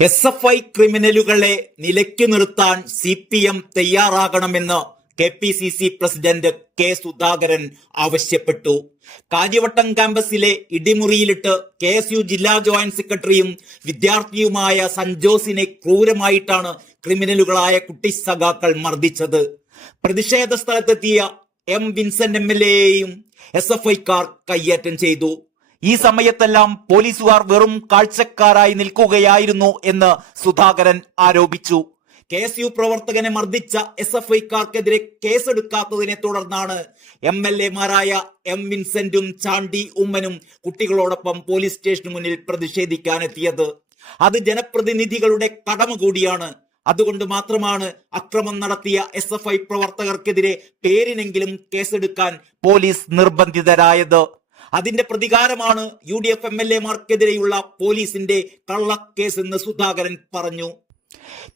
SFI ക്രിമിനലുകളെ നിലയ്ക്കു നിർത്താൻ CPM തയ്യാറാകണമെന്ന് KPCC president K Sudhakaran ആവശ്യപ്പെട്ടു. കാര്യവട്ടം ക്യാമ്പസിലെ ഇടിമുറിയിലിട്ട് KSU ജില്ലാ ജോയിന്റ് സെക്രട്ടറിയും വിദ്യാർത്ഥിയുമായ സഞ്ജോസിനെ ക്രൂരമായിട്ടാണ് ക്രിമിനലുകളായ കുട്ടി സഖാക്കൾ മർദ്ദിച്ചത്. പ്രതിഷേധ സ്ഥലത്തെത്തിയ M വിൻസെന്റ് MLAയെയും SFIക്കാർ കയ്യേറ്റം ചെയ്തു. ഈ സമയത്തെല്ലാം പോലീസുകാർ വെറും കാഴ്ചക്കാരായി നിൽക്കുകയായിരുന്നു എന്ന് സുധാകരൻ ആരോപിച്ചു. KSU പ്രവർത്തകനെ മർദ്ദിച്ച SFIക്കാർക്കെതിരെ കേസെടുക്കാത്തതിനെ തുടർന്നാണ് MLAമാരായ M വിൻസെന്റും ചാണ്ടി ഉമ്മനും കുട്ടികളോടൊപ്പം പോലീസ് സ്റ്റേഷന് മുന്നിൽ പ്രതിഷേധിക്കാനെത്തിയത്. അത് ജനപ്രതിനിധികളുടെ കടമ കൂടിയാണ്. അതുകൊണ്ട് മാത്രമാണ് അക്രമം നടത്തിയ SFI പ്രവർത്തകർക്കെതിരെ പേരിനെങ്കിലും കേസെടുക്കാൻ പോലീസ് നിർബന്ധിതരായത്. അതിന്റെ പ്രതികാരമാണ് UDF MLAമാർക്കെതിരെയുള്ള പോലീസിന്റെ കള്ളക്കേസ് എന്ന് സുധാകരൻ പറഞ്ഞു.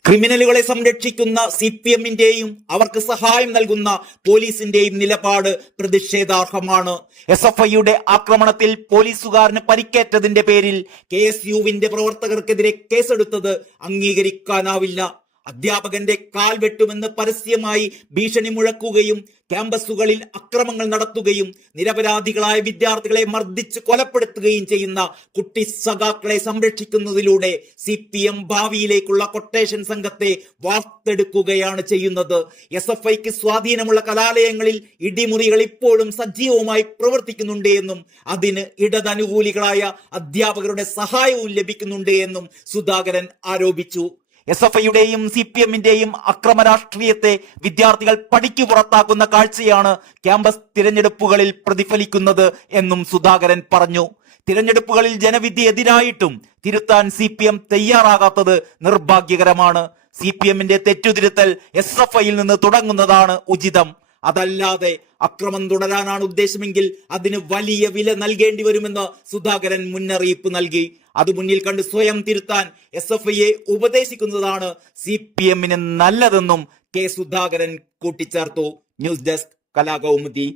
ക്രിമിനലുകളെ സംരക്ഷിക്കുന്ന CPMന്റെയും അവർക്ക് സഹായം നൽകുന്ന പോലീസിന്റെയും നിലപാട് പ്രതിഷേധാർഹമാണ്. SFIയുടെ ആക്രമണത്തിൽ പോലീസുകാരന് പരിക്കേറ്റതിന്റെ പേരിൽ KSUവിന്റെ പ്രവർത്തകർക്കെതിരെ കേസെടുത്തത് അംഗീകരിക്കാനാവില്ല. അധ്യാപകന്റെ കാൽ വെട്ടുമെന്ന് പരസ്യമായി ഭീഷണി മുഴക്കുകയും ക്യാമ്പസുകളിൽ അക്രമങ്ങൾ നടത്തുകയും നിരപരാധികളായ വിദ്യാർത്ഥികളെ മർദ്ദിച്ച് കൊലപ്പെടുത്തുകയും ചെയ്യുന്ന കുട്ടി സഖാക്കളെ സംരക്ഷിക്കുന്നതിലൂടെ CPM ഭാവിയിലേക്കുള്ള കൊട്ടേഷൻ സംഘത്തെ വാർത്തെടുക്കുകയാണ് ചെയ്യുന്നത്. SFIക്ക് സ്വാധീനമുള്ള കലാലയങ്ങളിൽ ഇടിമുറികൾ ഇപ്പോഴും സജീവമായി പ്രവർത്തിക്കുന്നുണ്ട് എന്നും അതിന് ഇടതനുകൂലികളായ അധ്യാപകരുടെ സഹായവും ലഭിക്കുന്നുണ്ട് എന്നും സുധാകരൻ ആരോപിച്ചു. SFIയുടെയും CPMന്റെയും അക്രമ രാഷ്ട്രീയത്തെ വിദ്യാർത്ഥികൾ പടിക്ക് പുറത്താക്കുന്ന കാഴ്ചയാണ് ക്യാമ്പസ് തിരഞ്ഞെടുപ്പുകളിൽ പ്രതിഫലിക്കുന്നത് എന്നും സുധാകരൻ പറഞ്ഞു. തിരഞ്ഞെടുപ്പുകളിൽ ജനവിധി എതിരായിട്ടും തിരുത്താൻ CPM തയ്യാറാകാത്തത് നിർഭാഗ്യകരമാണ്. CPMന്റെ തെറ്റുതിരുത്തൽ SFIയിൽ നിന്ന് തുടങ്ങുന്നതാണ് ഉചിതം. അതല്ലാതെ അക്രമം തുടരാനാണ് ഉദ്ദേശമെങ്കിൽ അതിന് വലിയ വില നൽകേണ്ടി വരുമെന്ന് സുധാകരൻ മുന്നറിയിപ്പ് നൽകി. അത് മുന്നിൽ കണ്ട് സ്വയം തിരുത്താൻ SFIയെ ഉപദേശിക്കുന്നതാണ് CPMന് നല്ലതെന്നും കെ സുധാകരൻ കൂട്ടിച്ചേർത്തു. News desk Kalakaumudi.